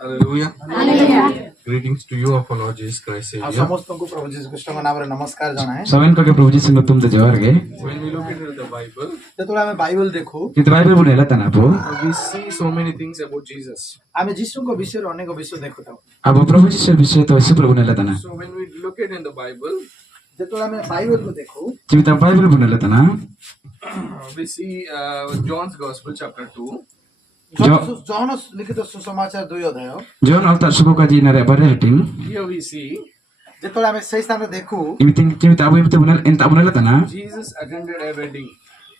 Hallelujah. Hallelujah. Greetings to you of our Lord Jesus Christ ଆଉ Savior. ସମସ୍ତଙ୍କୁ ପ୍ରଭୁ ଯୀଶୁ ଖ୍ରୀଷ୍ଟଙ୍କ ନାମରେ ନମସ୍କାର ଜଣାଏ। सबैनको के प्रभु जीसु तुम त जोहार गे When we look into the Bible, ଯେତେବେଳେ ଆମେ ବାଇବଲ ଦେଖୁ कि त बाइबल बुनेला तना पो we see so many things about Jesus. ଆମେ ଯୀଶୁଙ୍କ ବିଷୟରେ ଅନେକ ବିଷୟ ଦେଖୁଥାଉ। अब प्रभु जीसु विषय तो यसु प्रभु नेला तना So when we look at in the Bible, ଯେତେବେଳେ ଆମେ ବାଇବଲକୁ ଦେଖୁ तिमी त बाइबल बुनेला तना we see John's Gospel chapter 2. John ଲିଖିତ ସୁସମାଚାର 2 ଅଧ୍ୟାୟ जोन अलता सुको का जी नरे बारे हेटिंग Here we see ଯେତେବେଳେ ଆମେ ସେହି ସ୍ଥାନରେ ଦେଖୁ इमिति तिमी त अब इमिति बुनेला इन त बुनेला तना Jesus attended a wedding.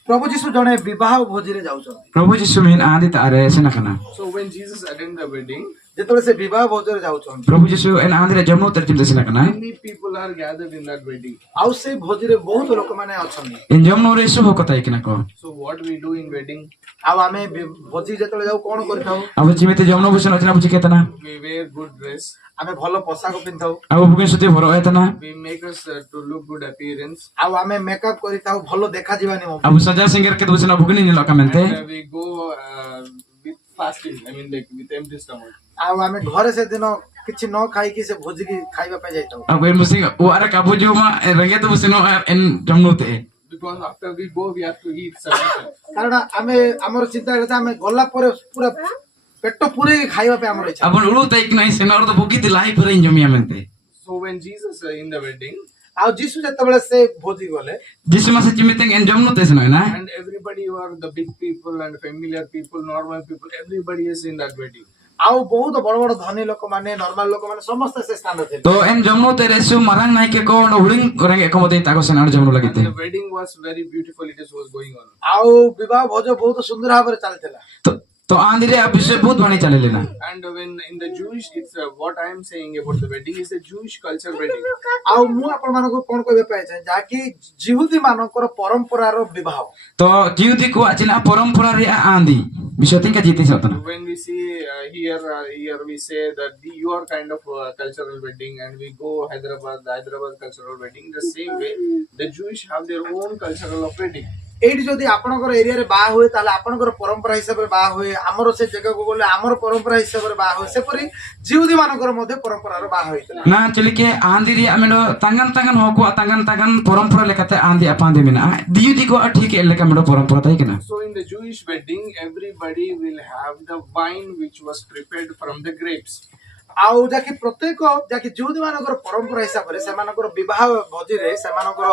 ପ୍ରଭୁ ଯୀଶୁ ଜଣେ ବିବାହ ଭୋଜିରେ ଯାଉଛନ୍ତି। प्रभु जीसु मिन आदि त आरे सेना खाना So when Jesus attended the wedding, ଯେତେବେଳେ ସେ ବିବାହ ଭୋଜିରେ ଯାଉଛନ୍ତି प्रभु जीसु एन आदि रे जमनो तर तिमी सेना खाना many people are gathered in that wedding. ଆଉ ସେଇ ଭୋଜିରେ ବହୁତ ଲୋକମାନେ ଅଛନ୍ତି। इन जमनो रे सु हो कतै किना को So what we do in wedding, ଆଉ ଆମେ ଭୋଜି ଯେତେବେଳେ ଯାଉ କଣ କରିଥାଉ? अब जिमिति जमनो बसन अचना बुझी केतना we wear good dress, ଆମେ ଭଲ ପୋଷାକ ପିନ୍ଧିଥାଉ। अब बुगे सुते भरो एतना we make us to look good appearance, ଆଉ ଆମେ ମେକଅପ୍ କରିଥାଉ ଭଲ ଦେଖାଯିବା ନିମନ୍ତେ। अब सजा सिंगर के बसन बुगनी नि लकमेंते and we go with fasting. I mean like with empty stomach. ଆଉ ଆମେ ଘରେ ସେଦିନ କିଛି ନ ଖାଇକି ସେ ଭୋଜିକି ଖାଇବା ପାଇଁ ଯାଇଥାଉ। अब इन मुसिंग ओ आरे काबु जोमा रंगे तो बसनो इन जमनो ते Because after we go, we have to eat sufficient. କାରଣ ଆମେ ଆମର ଚିନ୍ତା ଅଛି ଆମେ ଗଲା ପରେ ପୁରା ପେଟ ପୁରେଇକି ଖାଇବା ପାଇଁ ଆମର ଇଚ୍ଛା। अपन उळु तैक नाही सेनर तो बुगी दिलाई पर इन Jamia मेंते So when Jesus in the wedding, ଆଉ ଯୀଶୁ ଯେତେବେଳେ ସେ ଭୋଜି ଗଲେ जिसु मासे जिमितेंग इन जमनो ते सनो ना and everybody who are the big people and familiar people, normal people, everybody is in that wedding. ଆଉ ବହୁତ ବଡ ବଡ ଧନୀ ଲୋକମାନେ ନର୍ମାଲ ଲୋକମାନେ ସମସ୍ତେ ସେ ସ୍ଥାନରେ ଥିଲେ। तो इन जमनो ते रेसु मरंग नाही के कोन उळिंग रंगे कमते ताको सेनर जमनो And लगिते the wedding was very beautiful. It was going on. ଆଉ ବିବାହ ଭୋଜ ବହୁତ ସୁନ୍ଦର ଭାବରେ ଚାଲିଥିଲା। तो आंधिरे अब विषय बहुत बणी चले लेना And when in the Jewish, it's what I am saying about the wedding is a Jewish culture wedding. ଆଉ ମୁଁ ଆପଣମାନଙ୍କୁ କଣ କହିବା ପାଇଁ ଚାହେଁ ଯାହାକି ଜିହୁଦୀ ମାନଙ୍କର ପରମ୍ପରାର ବିବାହ। तो जीवती को अचिना परंपरा रे आंधी विषय तिंका जीती Satna When we see here we say that your kind of cultural wedding, and we go the Hyderabad cultural wedding. The same way, the Jewish have their own cultural of wedding. ଏଇଠି ଯଦି ଆପଣଙ୍କର ଏରିଆରେ ବାହା ହୁଏ ତାହେଲେ ଆପଣଙ୍କର ପରମ୍ପରା ହିସାବରେ ବାହା ହୁଏ। ଆମର ସେ ଜାଗାକୁ ଗଲେ ଆମର ପରମ୍ପରା ହିସାବରେ ବାହା ହୁଏ। ସେପରି ଜିହୁଦୀ ମାନଙ୍କର ମଧ୍ୟ ପରମ୍ପରାର ବାହା ହୋଇଥିଲା। ना चली के आंधिरी अमेडो तंगन तंगन होको तंगन तंगन परंपरा लेकते आंधी अपांधी मिना दियुदी को ठीक एलका मेडो परंपरा ताई केना So in the Jewish wedding, everybody will have the wine which was prepared from the grapes. ଆଉ ଯାକି ପ୍ରତ୍ୟେକ ଯାକି ଜିହୁଦୀ ମାନଙ୍କର ପରମ୍ପରା ହିସାବରେ ସେମାନଙ୍କର ବିବାହ ଭୋଜିରେ ସେମାନଙ୍କର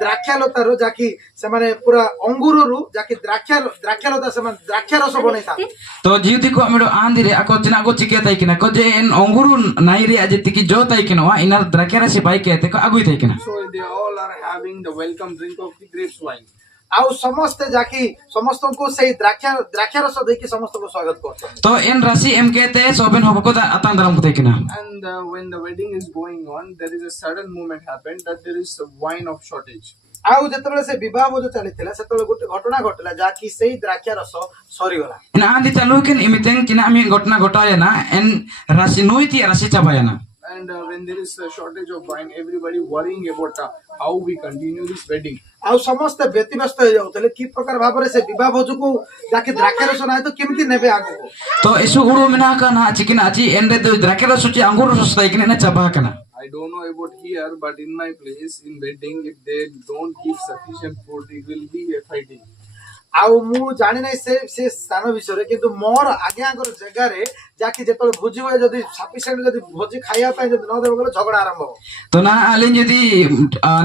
ଦ୍ରାକ୍ଷାଲତାରୁ ଯାକି ସେମାନେ ପୁରା ଅଙ୍ଗୁରରୁ ଯାକି ଦ୍ରାକ୍ଷାଲତା ସେମାନେ ଦ୍ରାକ୍ଷାରସ ବନେଇଥାନ୍ତି। तो जीवती को अमेडो आंधिरे अको चिना को चिके ताई केना को जे एन अंगुरु नाई रे अजे तिकी जो ताई केना वा इना द्राक्षारा से पाई के ते को अगुई ताई केना So they all are having the welcome drink of the grapes wine. ଆଉ ସମସ୍ତେ ଯାକି ସମସ୍ତଙ୍କୁ ସେଇ ଦ୍ରାକ୍ଷାରସ ଦେଇକି ସମସ୍ତଙ୍କୁ ସ୍ୱାଗତ କରୁଛନ୍ତି। तो इन राशि एम कहते सोबेन होको ता अतां दरम को ताई केना And when the wedding is going on, there is a sudden moment happened that there is a wine of shortage. ଆଉ ଯେତେବେଳେ ସେ ବିବାହ ଭୋଜ ଚାଲିଥିଲା ସେତେବେଳେ ଗୋଟେ ଘଟଣା ଘଟିଲା ଯାକି ସେଇ ଦ୍ରାକ୍ଷାରସ ସରିଗଲା। इन आंधी चालू केन इमितेंग चिना अमी घटना घटाया ना इन राशि नोइती राशि चाबाया ना And when there is a shortage of wine, everybody worrying about how we continue this wedding. ଆଉ ସମସ୍ତେ ବ୍ୟତିବ୍ୟସ୍ତ ହେଇଯାଉଥିଲେ କି ପ୍ରକାର ଭାବରେ ସେ ବିବାହ ଭୋଜକୁ ଯାକି ଦ୍ରାକ୍ଷାରସ ନାହିଁ ତ କେମିତି ନେବେ ଆଗକୁ। तो इसु उड़ो मिना का ना चिकिन आची एंडे तो द्राकेरा सुची अंगुर सुस्ताई किने ना चाबा कना I don't know about here, but in my place, in wedding, if they don't give sufficient food, it will be a fighting. ଆଉ ମୁଁ ଜାଣି ନାହିଁ ସେ ସ୍ଥାନ ବିଷୟରେ କିନ୍ତୁ ମୋର ଆଜ୍ଞାଙ୍କର ଜାଗାରେ ଯାକି ଯେତେବେଳେ ଭୋଜି ହୁଏ ଯଦି ସଫିସିଏଣ୍ଟ ଯଦି ଭୋଜି ଖାଇବା ପାଇଁ ଯଦି ନ ଦେବ ଗଲେ ଝଗଡ଼ା ଆରମ୍ଭ ହବ। तो ना अलेन यदि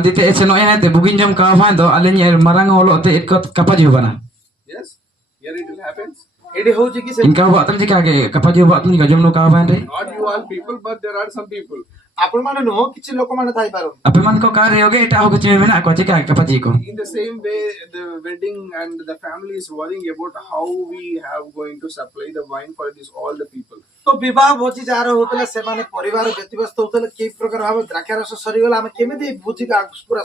दिते ऐसे नो एना ते बुगिन जम का फान तो अलेन ये मरंग होलो ते एक कपा जीवना Yes, here it will happen. ଏଠି ହଉଛି କି ସେ इनका वो अतम जी का के कपा जीव अपनी गजम नो का फान रे Not you all people, but there are some people. ଆପଣ ମାନେ ନୁହଁ କିଛି ଲୋକମାନେ ଥାଇପାରନ୍ତି। अपे मन को कार्य होगे एटा होगे चिमे में ना को चिका कपा जी को In the same way, the wedding and the family is worrying about how we have going to supply the wine for this all the people. ତ ବିବାହ ଭୋଜି ଯାହାର ହଉଥିଲା ସେମାନେ ପରିବାର ବ୍ୟତିବ୍ୟସ୍ତ ହଉଥିଲେ କି ପ୍ରକାର ଭାବେ ଦ୍ରାକ୍ଷାରସ ସରିଗଲା ଆମେ କେମିତି ଭୋଜିକୁ ପୁରା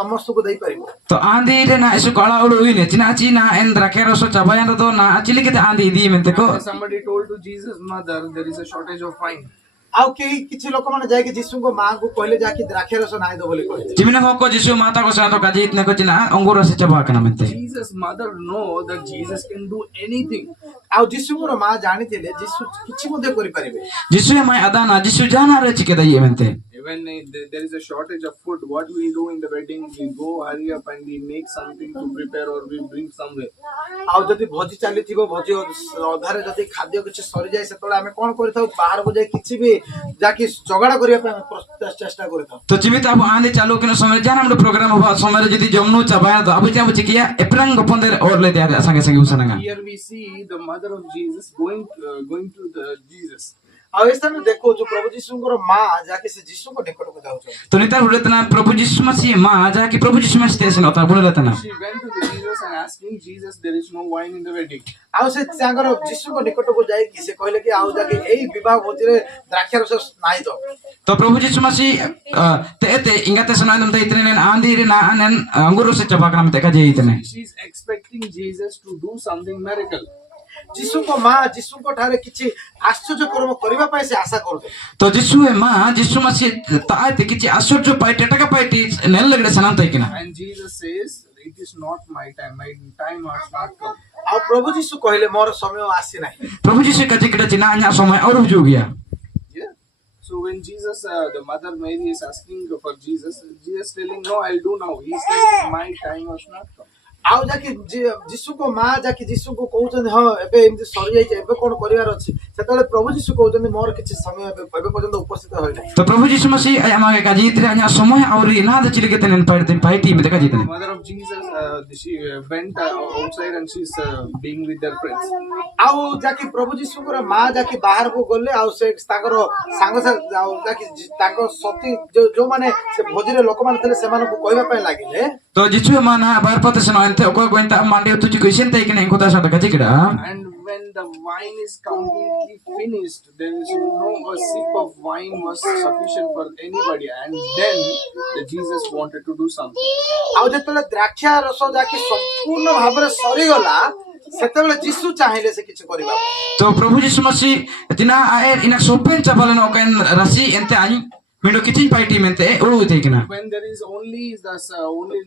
ସମସ୍ତଙ୍କୁ ଦେଇପାରିବୁ। तो आंधी रे ना इसु काला उड़ो इने चिना चिना एन द्राकेरा सो चाबाया तो ना चिली के आंधी दी में ते को Somebody told to Jesus' mother, there is a shortage of wine. ଆଉ କେହି କିଛି ଲୋକମାନେ ଯାଇକି ଯୀଶୁଙ୍କ ମାଙ୍କୁ କହିଲେ ଯାକି ଦ୍ରାକ୍ଷାରସ ନାଇଁ ଦो ବୋଲି କହିଲେ। Cimina hoko jisu mata ko sa to kaji itne ko china anguro se chaba kana mente. Jesus' mother know that Jesus can do anything. ଆଉ ଯୀଶୁଙ୍କର ମା ଜାଣିଥିଲେ ଯୀଶୁ କିଛି ମଧ୍ୟ କରିପାରିବେ। Jisu ya mai adana jisu jana re chike dai mente. When there is a shortage of food, what we do in the wedding, we go hurry up and we make something to prepare or we bring somewhere. ଆଉ ଯଦି ଭୋଜି ଚାଲିଥିବ ଭୋଜି ଅଧାରେ ଯଦି ଖାଦ୍ୟ କିଛି ସରିଯାଏ ସେତେବେଳେ ଆମେ କଣ କରିଥାଉ ବାହାରକୁ ଯାଇ କିଛି ବି ଯାକି ଯୋଗାଡ଼ କରିବା ପାଇଁ ଆମେ ଚେଷ୍ଟା କରିଥାଉ। To chimita abu ande chalu kino somere jana amdo program hoba somere jodi jomnu chaba to abu chabu chikiya eprang goponder or le dia sange sange usananga. Here we see the mother of Jesus going to the Jesus. ଆଉ ଏ ସ୍ଥାନରେ ଦେଖୁଛୁ ପ୍ରଭୁ ଯୀଶୁଙ୍କର ମା ଯାକି ସେ ଯୀଶୁଙ୍କ ନିକଟକୁ ଯାଉଛନ୍ତି। To nitar huletna prabhu jisu masi ma ja ki prabhu jisu masi tesen ota buletna. She went to the Jesus and asking Jesus, there is no wine in the wedding. ଆଉ ସେ ତାଙ୍କର ଯୀଶୁଙ୍କ ନିକଟକୁ ଯାଇକି ସେ କହିଲେ କି ଆଉ ଯାକି ଏଇ ବିବାହ ଭୋଜିରେ ଦ୍ରାକ୍ଷାରସ ନାହିଁ ତ। To prabhu jisu masi te ingate sanadam te itne andi re na anen anguro se chaba kana mente kaji itne. She's expecting Jesus to do something miracle. ଯୀଶୁଙ୍କ ମା ଯୀଶୁଙ୍କ ଠାରେ କିଛି ଆଶ୍ଚର୍ଯ୍ୟ କର୍ମ କରିବା ପାଇଁ ସେ ଆଶା କରୁଥିଲେ। To jisu e ma jisu masi taate kichi asurjo paite taka paite nel legde sananta ikina. And Jesus says, it is not my time has not come. ଆଉ ପ୍ରଭୁ ଯୀଶୁ କହିଲେ ମୋର ସମୟ ଆସି ନାହିଁ। Prabhu jisu kaji kita china anya somay aur ho gaya. Yeah. So when Jesus, the mother Mary is asking for Jesus telling, no, I'll do now. He's telling, my time has not come. ଆଉ ଯାକି ଯୀଶୁଙ୍କ ମା ଯାକି ଯୀଶୁଙ୍କୁ କହୁଛନ୍ତି ହଁ ଏବେ ଏମିତି ସରିଯାଇଛି ଏବେ କଣ କରିବାର ଅଛି ସେତେବେଳେ ପ୍ରଭୁ ଯୀଶୁ କହୁଛନ୍ତି ମୋର କିଛି ସମୟ ଏବେ ପର୍ଯ୍ୟନ୍ତ ଉପସ୍ଥିତ ହୋଇନାହିଁ। To prabhu jisu masi ay amage kaji itre anya somay auri na da chilike tenen paiti mete kaji tenen. Mother of Jesus, she went outside and she's being with their friends. ଆଉ ଯାକି ପ୍ରଭୁ ଯୀଶୁଙ୍କର ମା ଯାକି ବାହାରକୁ ଗଲେ ଆଉ ସେ ତାଙ୍କର ସାଙ୍ଗସାଥି ଆଉ ଯାକି ତାଙ୍କ ସତୀ ଯୋଉମାନେ ସେ ଭୋଜିରେ ଲୋକମାନେ ଥିଲେ ସେମାନଙ୍କୁ କହିବା ପାଇଁ ଲାଗିଲେ। To jisu e ma na bar pate seno ente ko goenta mande tu jiku isente ikine ko da sa kaji kida. And when the wine is completely finished, there is no a sip of wine was sufficient for anybody. And then Jesus wanted to do something. ଆଉ ଯେତେବେଳେ ଦ୍ରାକ୍ଷା ରସ ଯାକି ସମ୍ପୂର୍ଣ୍ଣ ଭାବରେ ସରିଗଲା ସେତେବେଳେ ଯୀଶୁ ଚାହିଁଲେ ସେ କିଛି କରିବା। To prabhu jisu masi tina aer ina sopen chapalen oken rasi ente ani mindo kitchen paiti mente uru tekina. When there is only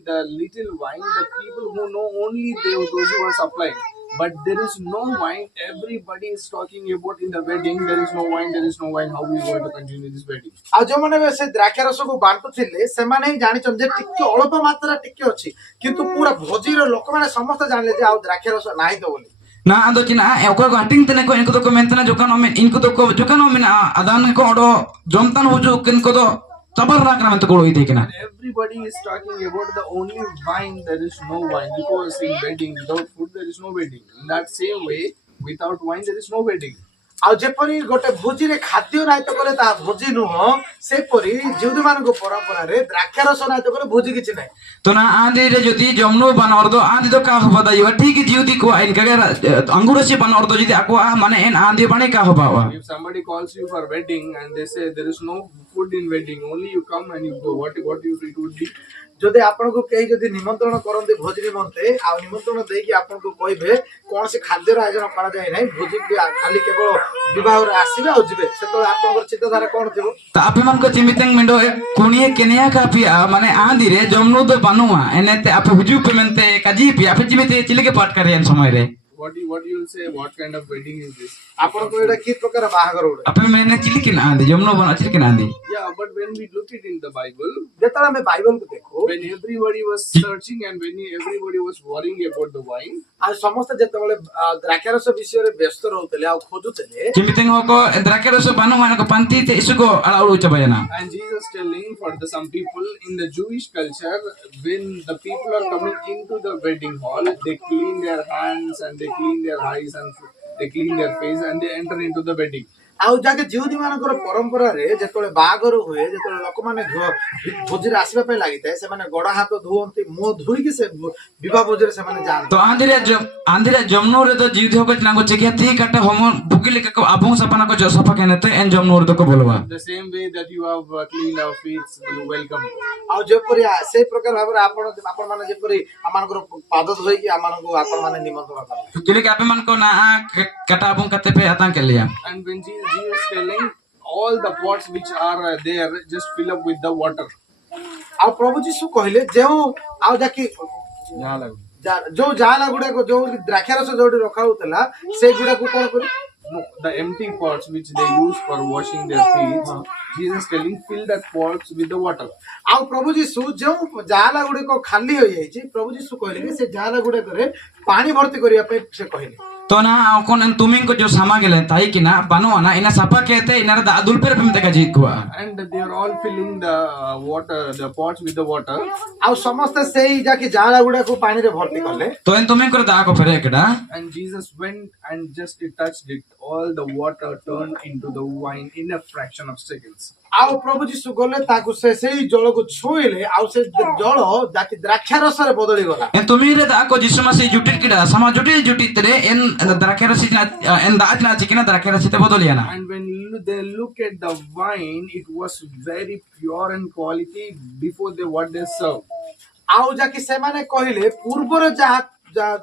the little wine, the people who know only those who are supplying. But there is no wine. Everybody is talking about in the wedding. There is no wine. How we are going to continue this wedding? ଆଉ ଯୋଉମାନେ ସେ ଦ୍ରାକ୍ଷା ରସକୁ ବାଣ୍ଟୁଥିଲେ ସେମାନେ ହିଁ ଜାଣିଛନ୍ତି ଯେ ଟିକେ ଅଳ୍ପ ମାତ୍ରା ଟିକେ ଅଛି କିନ୍ତୁ ପୁରା ଭୋଜିର ଲୋକମାନେ ସମସ୍ତେ ଜାଣିଲେ ଯେ ଆଉ ଦ୍ରାକ୍ଷା ରସ ନାହିଁ ତ ବୋଲି। Na ando china ko gating tene ko inko to mentena jokan omen inko to jokan omen adan ko odo jomtan huju kin ko do tabar rakna mente ko ite kina. Everybody is talking about the only wine. There is no wine because in wedding without food there is no wedding. In that same way, without wine there is no wedding. ଆଉ ଯେପରି ଗୋଟେ ଭୋଜିରେ ଖାଦ୍ୟ ନାହିଁ ତ କଲେ ତାହା ଭୋଜି ନୁହଁ ସେପରି ଯୁବତୀମାନଙ୍କ ପରମ୍ପରାରେ ଦ୍ରାକ୍ଷାରସ ନାହିଁ ତ କଲେ ଭୋଜି କିଛି ନାହିଁ। To na andi re jodi jomnu ban ordo andi to ka hoba da iwa thik jiuti ko ain kaga anguro si ban ordo jodi aku mane en andi bani ka hoba wa. If somebody calls you for wedding and they say there is no food in wedding, only you come and you go, what you it would be? ଯଦି ଆପଣଙ୍କୁ କେହି ଯଦି ନିମନ୍ତ୍ରଣ କରନ୍ତି ଭୋଜି ନିମନ୍ତେ ଆଉ ନିମନ୍ତ୍ରଣ ଦେଇକି ଆପଣଙ୍କୁ କହିବେ କୌଣସି ଖାଦ୍ୟର ଆୟୋଜନ କରାଯାଏ ନାହିଁ ଭୋଜି ଖାଲି କେବଳ ବିବାହରେ ଆସିବେ ଆଉ ଯିବେ ସେତେବେଳେ ଆପଣଙ୍କର ଚିନ୍ତାଧାରା କଣ ଥିବ? Ta ape man ko chimiteng mendo kunie kenia ka pi mane andi re jomnu to banua enete ape huju pe mente kaji pi ape chimite chilike pat kare en samay re. What you will say? What kind of wedding is this? ଆପଣଙ୍କୁ ଏଇଟା କି ପ୍ରକାର ବାହାଘର ଗୋଟେ? Ape mene chilikin andi jomnu bana chilikin andi. Yeah, but when we look it in the Bible, ଯେତେବେଳେ ଆମେ ବାଇବଲକୁ ଦେଖୁ when everybody was searching and when everybody was worrying about the wine, ଆଉ ସମସ୍ତେ ଯେତେବେଳେ ଦ୍ରାକ୍ଷାରସ ବିଷୟରେ ବ୍ୟସ୍ତ ରହୁଥିଲେ ଆଉ ଖୋଜୁଥିଲେ Chimiteng hoko drakero so banu mana ko panti te isuko ala uru chabayana. and Jesus telling for some people in the Jewish culture, when the people are coming into the wedding hall, they clean their hands and they clean their eyes and they clean their face and they enter into the wedding. ଆଉ ଯାକେ ଯୁବତୀ ମାନଙ୍କର ପରମ୍ପରାରେ ଯେତେବେଳେ ବାହାଘର ହୁଏ ଯେତେବେଳେ ଲୋକମାନେ ଭୋଜିରେ ଆସିବା ପାଇଁ ଲାଗିଥାଏ ସେମାନେ ଗୋଡ ହାତ ଧୁଅନ୍ତି ମୁହଁ ଧୋଇକି ସେ ବିବାହ ଭୋଜିରେ ସେମାନେ ଯାଆନ୍ତି। To andire jomnu re to jidi hoko china ko chekya thi kata homo bugile ka abong sapana ko josafa kenete en jomnu re to ko bolwa. The same way that you have cleaned our feet, you welcome. ଆଉ ଯେପରି ସେଇ ପ୍ରକାର ଭାବରେ ଆପଣ ମାନେ ଯେପରି ଆମମାନଙ୍କର ପାଦ ଧୋଇକି ଆମମାନଙ୍କୁ ଆପଣ ମାନେ ନିମନ୍ତ୍ରଣ କରନ୍ତି। Chilike ape man ko na kata abong katepe atang kelia. And when Jesus telling all the pots which are there, just fill up with the water. ଆଉ ପ୍ରଭୁ ଯୀଶୁ କହିଲେ ଯେଉଁ ଆଉ ଯାକି ଯୋଉ ଜାଲା ଗୁଡାକ ଯୋଉ ଦ୍ରାକ୍ଷାରସ ଯୋଉଠି ରଖା ହଉଥିଲା ସେଇଗୁଡାକୁ କଣ କରୁ? No, the empty pots which they use for washing their feet, Jesus telling, fill that pots with the water. ଆଉ ପ୍ରଭୁ ଯୀଶୁ ଯେଉଁ ଜାଲା ଗୁଡିକ ଖାଲି ହୋଇଯାଇଛି ପ୍ରଭୁ ଯୀଶୁ କହିଲେ କି ସେ ଜାଲା ଗୁଡିକରେ ପାଣି ଭର୍ତ୍ତି କରିବା ପାଇଁ ସେ କହିଲେ। तो ना कौन तुमिंग को जो सामागिले ताई कि ना पानो ना इना सपा कहते इना दा अदुल पर पमते का जी कुआ And they are all filling the water, the pots with the water. ଆଉ ସମସ୍ତେ ସେଇ ଯାକି ଜାଲା ଗୁଡାକୁ ପାଣିରେ ଭର୍ତ୍ତି କଲେ। तो इन तुमिंग को दा को फेरे केडा And Jesus went and just he touched it. All the water turned into the wine in a fraction of seconds. ଆଉ ପ୍ରଭୁ ଯୀଶୁ ଗଲେ ତାକୁ ସେ ସେଇ ଜଳକୁ ଛୁଇଁଲେ ଆଉ ସେ ଜଳ ଯାକି ଦ୍ରାକ୍ଷାରସରେ ବଦଳି ଗଲା। इन तुमिंग रे दा को जिसु मसी जुटित केडा समा जुटित तेरे इन द्राक्षरसी इन दाज ना चिकना द्राक्षरसी ते बदलिया ना And when they look at the wine, it was very pure and quality before what they served. ଆଉ ଯାକି ସେମାନେ କହିଲେ ପୂର୍ବର ଯାହା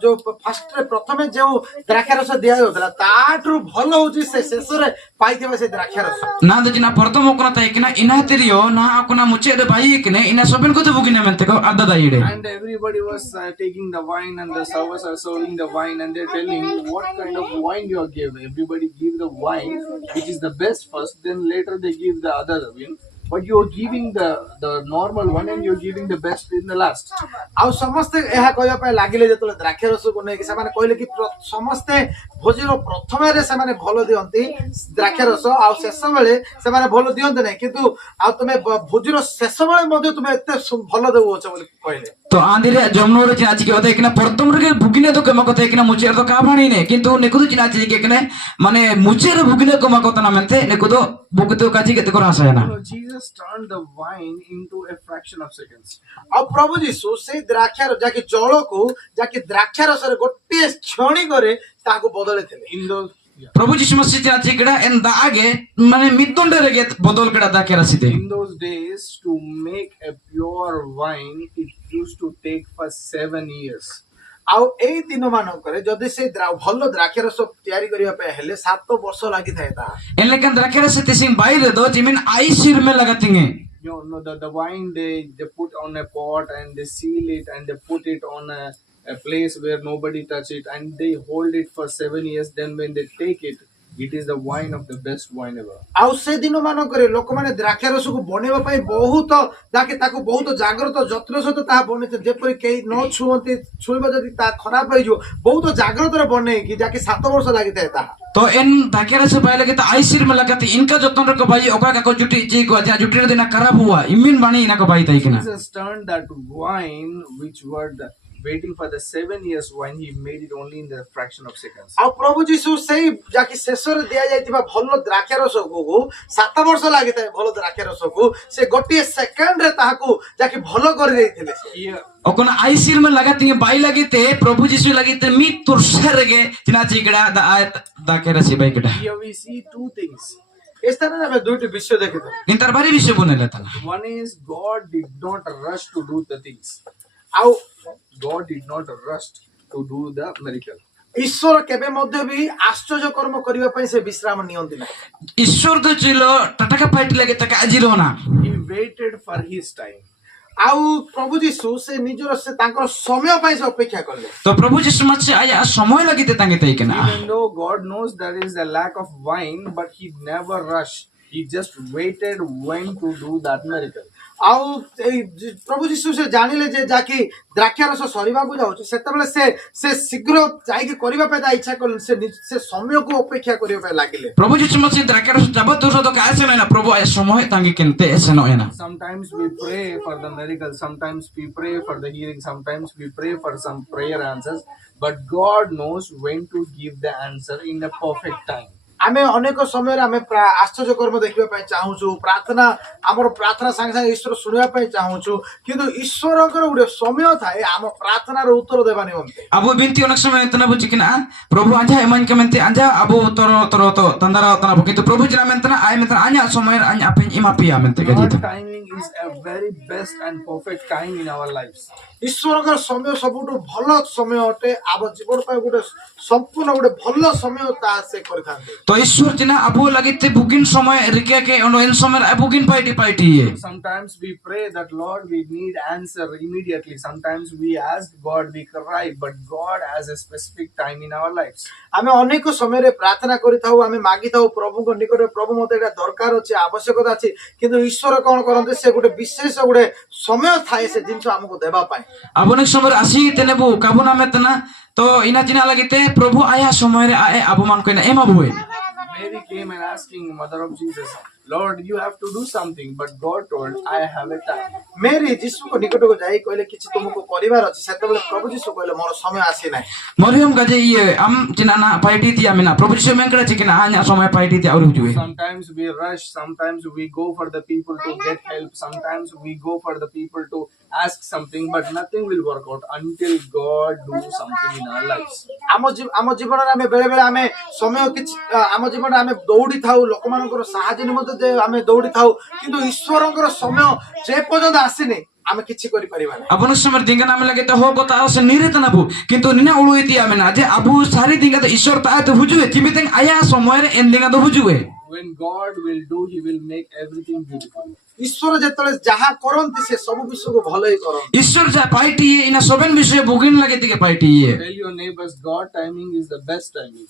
ଯୋଉ ଫାଷ୍ଟରେ ପ୍ରଥମେ ଯେଉଁ ଦ୍ରାକ୍ଷାରସ ଦିଆଯାଉଥିଲା ତାଠୁ ଭଲ ହଉଛି ସେ ଶେଷରେ ପାଇଥିବା ସେ ଦ୍ରାକ୍ଷାରସ। ना दजिना परतम कोना ताई कि ना इना तेरियो ना कोना मुचे दे भाई कि ने इना सोबिन को तो बुगिने मेंते को अद्दा दाईडे And everybody was taking the wine, and the servers are serving the wine, and they're telling what kind of wine you are giving. Everybody give the wine which is the best first, then later they give the other wine. But you're giving the normal one, and you're giving the best in the last. ଆଉ ସମସ୍ତେ ଏହା କହିବା ପାଇଁ ଲାଗିଲେ ଯେତେବେଳେ ଦ୍ରାକ୍ଷାରସକୁ ନେଇକି ସେମାନେ କହିଲେ କି ସମସ୍ତେ ଭୋଜିର ପ୍ରଥମରେ ସେମାନେ ଭଲ ଦିଅନ୍ତି ଦ୍ରାକ୍ଷାରସ ଆଉ ଶେଷ ବେଳେ ସେମାନେ ଭଲ ଦିଅନ୍ତି ନାହିଁ କିନ୍ତୁ ଆଉ ତମେ ଭୋଜିର ଶେଷ ବେଳେ ମଧ୍ୟ ତୁମେ ଏତେ ଭଲ ଦେଉଛ ବୋଲି କହିଲେ। तो आंधिरे जमनो रे चिना चिके होते कि ना परतम रे बुगिने तो कमा कोते कि ना मुचे तो काभाणी ने किंतु नेको तो चिना चिके कि ने माने मुचे रे बुगिने कमा कोता ना मेंते नेको तो बुगतो काजी केते कोरा सयना So Jesus turned the wine into a fraction of seconds. ଆଉ ପ୍ରଭୁ ଯୀଶୁ ସେଇ ଦ୍ରାକ୍ଷାର ଯାକି ଜଳକୁ ଯାକି ଦ୍ରାକ୍ଷାରସରେ ଗୋଟିଏ କ୍ଷଣିକରେ ତାହାକୁ ବଦଳେଇଥିଲେ। In those प्रभु यीशु मसीह चिना चिकेडा इन दागे माने मितुंडे रे के बदल केडा दाकेरसी दे in those days, to make a pure wine, it used to take for 7 years. ଆଉ ଏଇ ଦିନ ମାନଙ୍କରେ ଯଦି ସେଇ ଭଲ ଦ୍ରାକ୍ଷାରସ ତିଆରି କରିବା ପାଇଁ ହେଲେ 7 ବର୍ଷ ଲାଗିଥାଏ ତାହା। इन लेकिन दाकेरसी तिसिंग बाइरे दो जिमिन आई सिर में लगातिंगे You know, the wine they put on a pot, and they seal it, and they put it on a place where nobody touch it, and they hold it for 7 years. Then when they take it, it is the wine of the best wine ever. ଆଉ ସେ ଦିନ ମାନଙ୍କରେ ଲୋକମାନେ ଦ୍ରାକ୍ଷାରସକୁ ବନେଇବା ପାଇଁ ବହୁତ ତାକୁ ବହୁତ ଜାଗ୍ରତ ଯତ୍ନ ସହିତ ତାହା ବନେଇଥିଲେ ଯେପରି କେହି ନ ଛୁଅନ୍ତି ଛୁଇଁବା ଯଦି ତାହା ଖରାପ ହେଇଯିବ ବହୁତ ଜାଗ୍ରତରେ ବନେଇକି ଯାକି 7 ବର୍ଷ ଲାଗିଥାଏ ତାହା। तो इन दाकेरसी पहले के तो आई सिर में लगाती इनका जतन रखो भाई ओका का को जुटी जी को जा जुटी रे देना खराब हुआ इमिन बाणी इना को भाई ताई कि ना Jesus turned that wine, which were waiting for the 7 years wine, he made it only in the fraction of seconds. ଆଉ ପ୍ରଭୁ ଯୀଶୁ ସେଇ ଯାକି ଶେଷରେ ଦିଆଯାଇଥିବା ଭଲ ଦ୍ରାକ୍ଷାରସକୁ 7 ବର୍ଷ ଲାଗିଥାଏ ଭଲ ଦ୍ରାକ୍ଷାରସକୁ ସେ ଗୋଟିଏ ସେକେଣ୍ଡରେ ତାହାକୁ ଯାକି ଭଲ କରିଦେଇଥିଲେ। Here, ओकोना आई सिर में लगाती है बाई लगीते प्रभु यीशु लगीते मी तुरसर गे चिना चिकेडा दा दाकेरसी भाई केडा here we see two things. ଏ ସ୍ଥାନରେ ଆମେ ଦୁଇଟି ବିଷୟ ଦେଖିଥାଉ। इन तरबारी विषय बने लेता One is God did not rush to do the things. ଆଉ God did not rush to do the miracle. ଈଶ୍ୱର କେବେ ମଧ୍ୟ ବି ଆଶ୍ଚର୍ଯ୍ୟ କର୍ମ କରିବା ପାଇଁ ସେ ବିଶ୍ରାମ ନିଅନ୍ତି ନାହିଁ। ईश्वर तो चिलो टटका फाइट लगे तक आजिरो ना He waited for his time. ଆଉ ପ୍ରଭୁ ଯୀଶୁ ସେ ନିଜର ସେ ତାଙ୍କର ସମୟ ପାଇଁ ସେ ଅପେକ୍ଷା କଲେ। तो प्रभु यीशु मसीह आया समय लगीते तांगे ताई कि ना Even though God knows there is a lack of wine, but he never rushed. He just waited when to do that miracle. ଆଉ ଏଇ ପ୍ରଭୁ ଯୀଶୁ ସେ ଜାଣିଲେ ଯେ ଯାକି ଦ୍ରାକ୍ଷାରସ ସରିବାକୁ ଯାଉଛି ସେତେବେଳେ ସେ ଶୀଘ୍ର ଯାଇକି କରିବା ପାଇଁ ତା ଇଚ୍ଛା କଲେ ସେ ସମୟକୁ ଅପେକ୍ଷା କରିବା ପାଇଁ ଲାଗିଲେ। प्रभु यीशु मसीह द्राक्षर जब दूर तो कैसे ना प्रभु आया समय तांगे किनते ऐसे ना ना Sometimes we pray for the miracle, sometimes we pray for the healing, sometimes we pray for some prayer answers, but God knows when to give the answer in the perfect time. ଆମେ ଅନେକ ସମୟରେ ଆମେ ଆଶ୍ଚର୍ଯ୍ୟ କର୍ମ ଦେଖିବା ପାଇଁ ଚାହୁଁଛୁ ପ୍ରାର୍ଥନା ଆମର ପ୍ରାର୍ଥନା ସାଙ୍ଗେ ସାଙ୍ଗେ ଈଶ୍ୱର ଶୁଣିବା ପାଇଁ ଚାହୁଁଛୁ କିନ୍ତୁ ଈଶ୍ୱରଙ୍କର ଗୋଟେ ସମୟ ଥାଏ ଆମ ପ୍ରାର୍ଥନାର ଉତ୍ତର ଦେବା ନିମନ୍ତେ। अब बिनती अनेक समय इतना बुझी कि ना प्रभु आजा एमन के मेंते आजा अब तो तंदरा तना किंतु प्रभु जना मेंतना आय मेंतना आnya समय आnya अपन इमा पिया मेंते के God's Jeet timing is a very best and perfect time in our lives. ଈଶ୍ୱରଙ୍କର ସମୟ ସବୁଠୁ ଭଲ ସମୟ ଅଟେ ଆମ ଜୀବନ ପାଇଁ ଗୋଟେ ସମ୍ପୂର୍ଣ୍ଣ ଗୋଟେ ଭଲ ସମୟ ତାହା ସେ କରିଥାନ୍ତି। तो ईश्वर चिना अबू लगिते बुगिन समय रिके के ono en समय बुगिन पाइटी ये Sometimes we pray that Lord, we need answer immediately. Sometimes we ask God, we cry, but God has a specific time in our lives. ଆମେ ଅନେକ ସମୟରେ ପ୍ରାର୍ଥନା କରିଥାଉ, ଆମେ ମାଗିଥାଉ ପ୍ରଭୁଙ୍କ ନିକଟରେ, ପ୍ରଭୁ ମତେ ଏଇଟା ଦରକାର ଅଛି, ଆବଶ୍ୟକତା ଅଛି, କିନ୍ତୁ ଈଶ୍ୱର କଣ କରନ୍ତି, ସେ ଗୋଟେ ବିଶେଷ ଗୋଟେ ସମୟ ଥାଏ ସେ ଜିନିଷ ଆମକୁ ଦେବା ପାଇଁ। अबोने समय आसी तेने बु काबुना मेतना तो इना चिना लगिते प्रभु आया समय रे आए अबु मान कोइना एमा बुए Mary came and asking Mother of Jesus, Lord, you have to do something, but God told, I have a time. मेरी ଯୀଶୁଙ୍କ ନିକଟକୁ ଯାଇ କହିଲେ କିଛି ତୁମକୁ କରିବାର ଅଛି, ସେତେବେଳେ ପ୍ରଭୁ ଯୀଶୁ କହିଲେ ମୋର ସମୟ ଆସି ନାହିଁ। मरियम गजे ये am चिना ना पाइटी थी आमिना प्रभु से मेंकड़ा चिकना आ냐 समय पाइटी थी और हुए Sometimes we rush, sometimes we go for the people to get help, sometimes we go for the people to ask something, but nothing will work out until God do something in our lives. ଆମ ଜୀବନରେ ଆମେ ବେଳେ ବେଳେ ଆମେ ସମୟ କିଛି ଆମ ଜୀବନରେ ଆମେ ଦୌଡ଼ି ଥାଉ, ଲୋକମାନଙ୍କର ସାହାଯ୍ୟ ନିମନ୍ତେ ଆମେ ଦୌଡ଼ି ଥାଉ, କିନ୍ତୁ ଈଶ୍ୱରଙ୍କର ସମୟ ଯେ ପର୍ଯ୍ୟନ୍ତ ଆସିନି ଆମେ କିଛି କରିପାରିବା ନାହିଁ। अपन समय दिंगना में लगे तो हो बताओ से निरत ना बु किंतु निना उड़ुइती आमिना जे अबु सारी दिंगा तो ईश्वर ता तो हुजुए चिमितें आया समय रे एंडिंगा तो हुजुए When God will do, He will make everything beautiful. ଈଶ୍ୱର ଯେତେବେଳେ ଯାହା କରନ୍ତି ସେ ସବୁ ବିଷୟକୁ ଭଲ ହିଁ କରନ୍ତି। ईश्वर जा पाइटी ये इना सोबेन विषय बुगिन लगे तिके पाइटी ये Tell your neighbors, God timing is the best timing.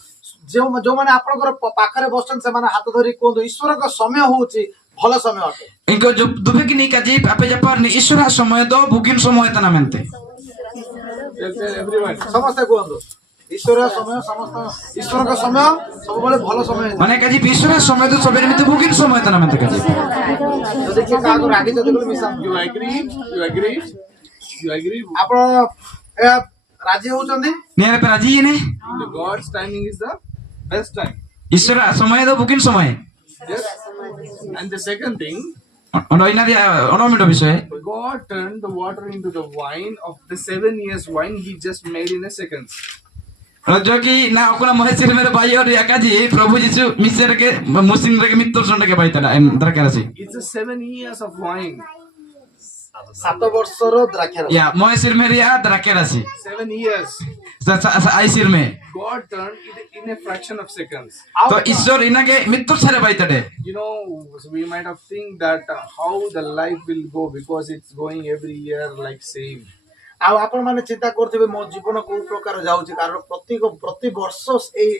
ଯୋଉମାନେ ଆପଣଙ୍କର ପାଖରେ ବସଛନ୍ତି ସେମାନେ ହାତ ଧରି କୁହନ୍ତୁ ଈଶ୍ୱରଙ୍କ ସମୟ ହଉଛି ଭଲ ସମୟ ଅଟେ। इनको जो दुबे की नहीं काजी आपे जपार नि ईश्वर समय दो बुगिन समय तना मेंते Tell everyone. ସମସ୍ତେ କୁହନ୍ତୁ ଈଶ୍ୱର ସମୟ ସମସ୍ତ ଈଶ୍ୱରଙ୍କ ସମୟ ସବୁବେଳେ ଭଲ ସମୟ ହେଇଥାଏ। माने काजी ईश्वर समय तो सोबेन मिते बुगिन समय तना मेंते काजी ଯଦି କିଏ କାହାକୁ ରାଗିଛନ୍ତି ବୋଲି ମିଶାନ୍ତୁ। You agree? You agree? You agree? ଆପଣ ଏହା ରାଜି ହଉଛନ୍ତି? नेरे पे राजी ये ने The God's timing is the best time. ईश्वर समय दो बुगिन समय Yes. And the second thing, ono ina dia ono mido विषय God turned the water into the wine of the 7 years wine He just made in a second. जो कि ना अपना महेश्वर मेरे भाई और याकाजी प्रभु यीशु मिस्र के मुस्लिम के मित्र संड के भाई तना दरकार अछि It's a 7 years of wine. 7 ବର୍ଷର ଦ୍ରାକ୍ଷା ରସ। या महेश्वर मेरे या दरकार अछि 7 years. आईसिर में God turned it in a fraction of seconds. तो ईश्वर इना के मित्र सारे भाई तडे You know, we might have think that how the life will go because it's going every year like same. ଆଉ ଆପଣ ମାନେ ଚିନ୍ତା କରୁଥିବେ ମୋ ଜୀବନ କୋଉ ପ୍ରକାର ଯାଉଛି, କାରଣ ପ୍ରତି ବର୍ଷ ଏଇ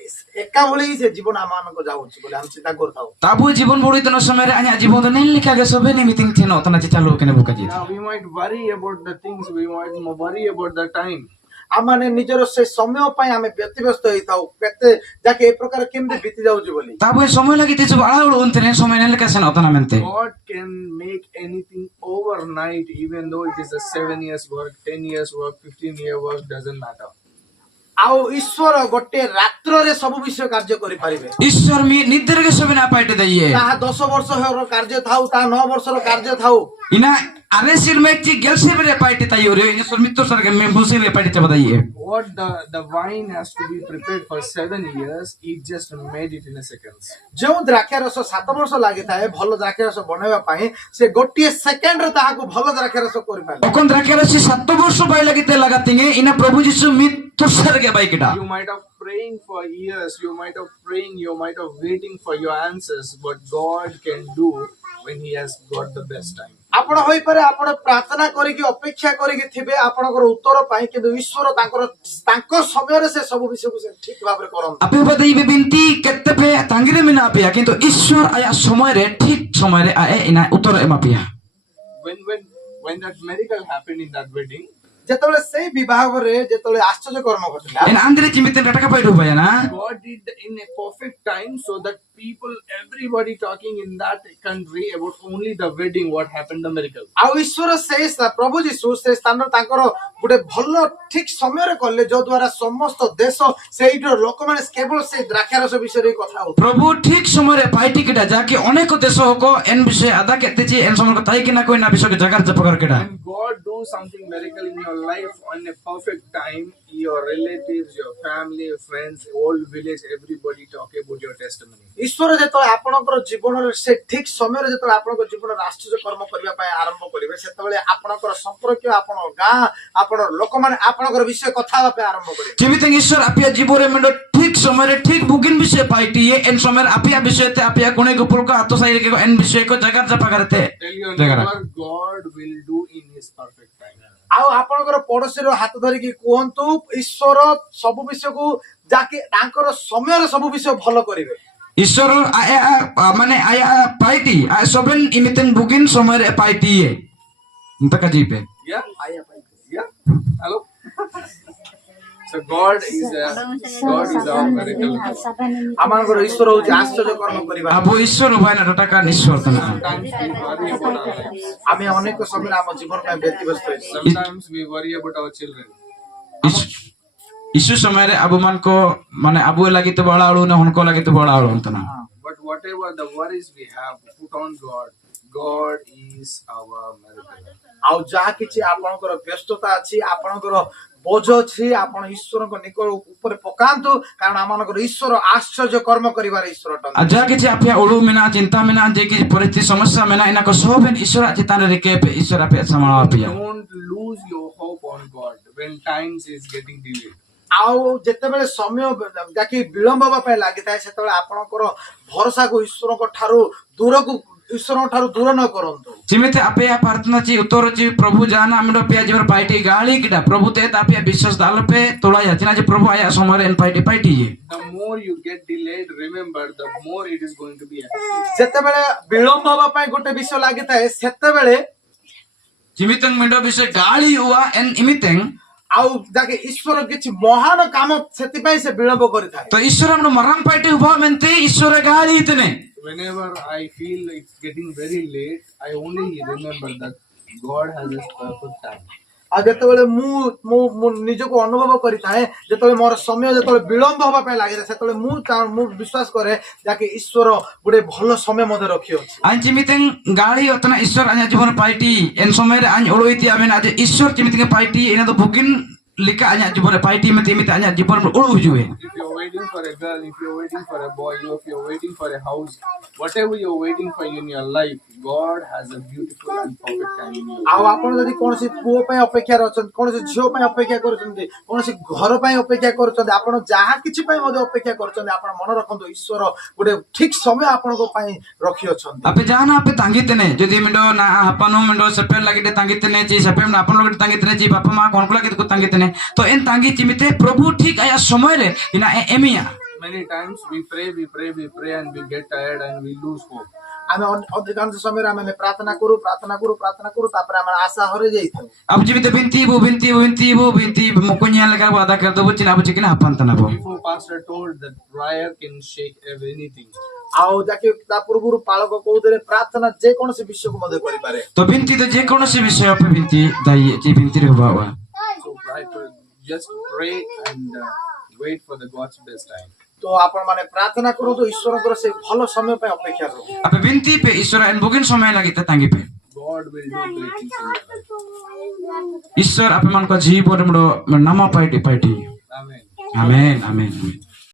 ଏକା ଭଳି ହିଁ ସେ ଜୀବନ ଆମମାନଙ୍କୁ ଯାଉଛି ବୋଲି ଆମେ ଚିନ୍ତା କରୁଥାଉ। ताबु जीवन बुड़ी तनो समय रे आ냐 जीवन तो नहीं लिखा के सबे नहीं मीटिंग थिनो तना चालू केने बुकाजी Now we might worry about the things, we might worry about the time. ଆମମାନେ ନିଜର ସେ ସମୟ ପାଇଁ ଆମେ ବ୍ୟତିବ୍ୟସ୍ତ ହେଇଥାଉ, କେତେ ଯାକେ ଏ ପ୍ରକାର କେମିତି ବିତି ଯାଉଛି ବୋଲି। ताबु समय लागि ते सब आळा उन्तने समय नहीं लिखा सेन तना मेंते God can make anything overnight, even though it is a 7 years work, 10 years work, 15-year work, doesn't matter. ଆଉ ଈଶ୍ୱର ଗୋଟେ ରାତ୍ରରେ ସବୁ ବିଷୟ କାର୍ଯ୍ୟ କରିପାରିବେ। ईश्वर मी निद्र के सबे ना पाइटे दइए ତାହା 10 ବର୍ଷର କାର୍ଯ୍ୟ ଥାଉ, ତାହା 9 ବର୍ଷର କାର୍ଯ୍ୟ ଥାଉ, इना अरेसिर में ची गेलसे मेरे पाइटे ताइयो रे ईश्वर मित्र सर के में मुसिर रे पाइटे बताइए What the wine has to be prepared for 7 years, he just made it in a second. ଯେଉଁ ଦ୍ରାକ୍ଷା ରସ 7 ବର୍ଷ ଲାଗିଥାଏ ଭଲ ଦ୍ରାକ୍ଷା ରସ ବନେଇବା ପାଇଁ, ସେ ଗୋଟିଏ ସେକେଣ୍ଡରେ ତାହାକୁ ଭଲ ଦ୍ରାକ୍ଷା ରସ କରିପାରିଲେ। ओकन रखे रसी 7 वर्ष पाइ लगिते लगातिंगे इना प्रभु यीशु मित्र सर के बाई किटा You might have praying for years, you might have praying, you might have waiting for your answers, but God can do when He has got the best time. ଆପଣ ହୋଇପାରେ ଆପଣ ପ୍ରାର୍ଥନା କରିକି ଅପେକ୍ଷା କରିକି ଥିବେ ଆପଣଙ୍କର ଉତ୍ତର ପାଇଁ, କିନ୍ତୁ ଈଶ୍ୱର ତାଙ୍କ ସମୟରେ ସେ ସବୁ ବିଷୟକୁ ସେ ଠିକ ଭାବରେ କରନ୍ତି। आपे बताई बिनती केते पे तांगिरे मिना पिया किंतु ईश्वर आया समय रे ठीक समय रे आए इना उत्तर एमा पिया When that miracle happened in that wedding, ଯେତେବେଳେ ସେଇ ବିବାହରେ ଯେତେବେଳେ ଆଶ୍ଚର୍ଯ୍ୟ କର୍ମ ଘଟିଲା, इन आंद्रे चिमिते टटका पाइ रुबाया ना God did in a perfect time so that people, everybody talking in that country about only the wedding, what happened, the miracle. ଆଉ ଈଶ୍ୱର ସେଇ ପ୍ରଭୁ ଯୀଶୁ ସେ ସ୍ଥାନରେ ତାଙ୍କର ଗୋଟେ ଭଲ ଠିକ ସମୟରେ କଲେ, ଯୋ ଦ୍ୱାରା ସମସ୍ତ ଦେଶ ସେଇଠର ଲୋକମାନେ କେବଳ ସେଇ ଦ୍ରାକ୍ଷାରସ ବିଷୟରେ କଥା ହଉଥିଲେ। प्रभु ठीक समय रे पाइटी किटा जाके अनेक देश को एन विषय आदा केते ची एन समय को ताई किना कोई ना विषय के जगर जपकर किटा When God do something miracle in your life on a perfect time, your relatives, your family, your friends, whole village, everybody talk about your testimony. ଈଶ୍ୱର ଯେତେବେଳେ ଆପଣଙ୍କର ଜୀବନରେ ସେ ଠିକ ସମୟରେ ଯେତେବେଳେ ଆପଣଙ୍କ ଜୀବନରେ ଆଶ୍ଚର୍ଯ୍ୟ କର୍ମ କରିବା ପାଇଁ ଆରମ୍ଭ କରିବେ, ସେତେବେଳେ ଆପଣଙ୍କର ସମ୍ପର୍କୀୟ, ଆପଣଙ୍କ ଗାଁ, ଆପଣଙ୍କ ଲୋକମାନେ ଆପଣଙ୍କର ବିଷୟ କଥା ହେବା ପାଇଁ ଆରମ୍ଭ କରିବେ। चिमिते ईश्वर आपिया जीवरे में ठीक ठीक समय रे ठीक बुगिन विषय पाइटी ये इन समय आपिया विषय ते आपिया कोने को पुल का आतो साइड के इन विषय को जगह जपा करते Tell your जगह neighbor, God will do in His perfect time. ଆଉ ଆପଣଙ୍କର ପଡୋଶୀର ହାତ ଧରିକି କୁହନ୍ତୁ ଈଶ୍ୱର ସବୁ ବିଷୟକୁ ଯାକି ତାଙ୍କର ସମୟରେ ସବୁ ବିଷୟ ଭଲ କରିବେ। ईश्वर आया माने आया पाइटी आ सोबेन इमितन बुगिन समय रे पाइटी ये तका जीपे Yeah? Yeah? Hello? So God is our miracle. ଆମମାନଙ୍କର ଈଶ୍ୱର ହଉଛି ଆଶ୍ଚର୍ଯ୍ୟ କର୍ମ କରିବା। अब ईश्वर बायना टका ईश्वर तना Sometimes we worry about our lives. ଆମେ ଅନେକ ସମୟରେ ଆମ ଜୀବନ ପାଇଁ ବ୍ୟତିବ୍ୟସ୍ତ ହେଇଛୁ। Sometimes we worry about our children. ईशु समय रे अब मन को माने अब लगी तो बड़ा आलू ने उनको लगी तो बड़ा आलू तना But whatever the worries we have, put on God. God is our miracle. ଆଉ ଯାହା କିଛି ଆପଣଙ୍କର ବ୍ୟସ୍ତତା ଅଛି ଆପଣଙ୍କର ବୋଝ ଅଛି ଆପଣ ଈଶ୍ୱରଙ୍କ ନିକଟ ଉପରେ ପକାନ୍ତୁ କାରଣ ଆମମାନଙ୍କର ଈଶ୍ୱର ଆଶ୍ଚର୍ଯ୍ୟ କର୍ମ କରିବାର ଈଶ୍ୱର ଅଟନ୍ତି। आजा कि आपया ओळू मिना चिंता मिना जे कि परिस्थिति समस्या मिना इना को सोबेन ईश्वर चितान रे के ईश्वर आपे समाळ आपया Don't lose your hope on God when times is getting delayed. ଆଉ ଯେତେବେଳେ ସମୟ ଯାକି ବିଳମ୍ବ ହେବା ପାଇଁ ଲାଗିଥାଏ ସେତେବେଳେ ଆପଣଙ୍କର ଭରସାକୁ ଈଶ୍ୱରଙ୍କ ଠାରୁ ଦୂର ନ କରନ୍ତୁ। जिमिते आपया प्रार्थना ची उत्तर ची प्रभु जाना मिडो पिया जीवर पाइटी गाली किडा प्रभु ते तापिया विश्वास दाल पे तोला याचना जे प्रभु आया समरे इन पाइटी पाइटी ये The more you get delayed, remember, the more it is going to be effective. ଯେତେବେଳେ ବିଳମ୍ବ ହେବା ପାଇଁ ଗୋଟେ ବିଷୟ ଲାଗିଥାଏ ସେତେବେଳେ जिमितंग मिडो विषय गाली हुआ एन इमितंग ଆଉ ଯାକି ଈଶ୍ୱର କିଛି ମହାନ କାମ ସେଥିପାଇଁ ସେ ବିଳମ୍ବ କରିଥାଏ। तो ईश्वर हमरो मरम पाइटी हुआ मेंते ईश्वर गाली इतने Whenever I feel it's getting very late, I only remember that God has His perfect time. ଆଉ ଯେତେବେଳେ ମୁଁ ନିଜକୁ ଅନୁଭବ କରିଥାଏ ଯେତେବେଳେ ମୋର ସମୟ ଯେତେବେଳେ ବିଳମ୍ବ ହେବା ପାଇଁ ଲାଗିଥାଏ ସେତେବେଳେ ମୁଁ ବିଶ୍ୱାସ କରେ ଯାକି ଈଶ୍ୱର ଗୋଟେ ଭଲ ସମୟ ମଧ୍ୟ ରଖିଅଛି। आज जिमितंग गाली उतना ईश्वर आ냐 जीवन पाइटी एन समय रे आन ओळोइती आमेन आज ईश्वर जिमितंग पाइटी एना तो बुगिन लिका आ냐 जीवन पाइटी में तिमित आ냐 जीवन ओळु जुए If you're waiting for a girl, if you're waiting for a boy, if you're waiting for a house, whatever you're waiting for in your life, God has a beautiful and perfect time in your life. ଆଉ ଆପଣ ଯଦି କୌଣସି ପୁଅ ପାଇଁ ଅପେକ୍ଷାରେ ଅଛନ୍ତି କୌଣସି ଝିଅ ପାଇଁ ଅପେକ୍ଷା କରୁଛନ୍ତି କୌଣସି ଘର ପାଇଁ ଅପେକ୍ଷା କରୁଛନ୍ତି ଆପଣ ଯାହା କିଛି ପାଇଁ ମଧ୍ୟ ଅପେକ୍ଷା କରୁଛନ୍ତି ଆପଣ ମନେ ରଖନ୍ତୁ ଈଶ୍ୱର ଗୋଟେ ଠିକ ସମୟ ଆପଣଙ୍କ ପାଇଁ ରଖିଅଛନ୍ତି। आपे जाना आपे तांगितने जदी मिडो ना आपनो मिडो सेपेल लागिते तांगितने जी सेपेम ना आपन लोग तांगितने जी बापा मां कोन को लागिते को तांगितने तो एन तांगी चिमिते प्रभु ठीक आया समय रे इना एमिया Many times we pray and we get tired and we lose hope. ଆମେ ଅଧିକାଂଶ ସମୟରେ ଆମେ ପ୍ରାର୍ଥନା କରୁ ତାପରେ ଆମେ ଆଶା ହରେଇ ଯାଇଥାଉ। अब जिमिते बिनती मुकुन्या लगा वादा कर दो चिना बुचिना अपन तना बो Before Pastor told that prayer can shake anything. ଆଉ ଯାକି ତା ପୂର୍ବରୁ ପାଳକ କହୁଥିଲେ ପ୍ରାର୍ଥନା ଯେକୌଣସି ବିଷୟକୁ ମଧ୍ୟ କରିପାରେ। तो बिनती तो जे कोनोसी विषय पे बिनती दाई जी बिनती रे होवा So just pray and wait for the God's best time. ତ ଆପଣ ମାନେ ପ୍ରାର୍ଥନା କରନ୍ତୁ ଈଶ୍ୱରଙ୍କର ସେ ଭଲ ସମୟ ପାଇଁ ଅପେକ୍ଷା କରନ୍ତୁ। आपे बिनती पे ईश्वर एन बुगिन समय लागिते तांगी पे God will do great things in your life. ईश्वर आपे मन को जीवन मडो नामा पाइटी Amen. आमेन आमेन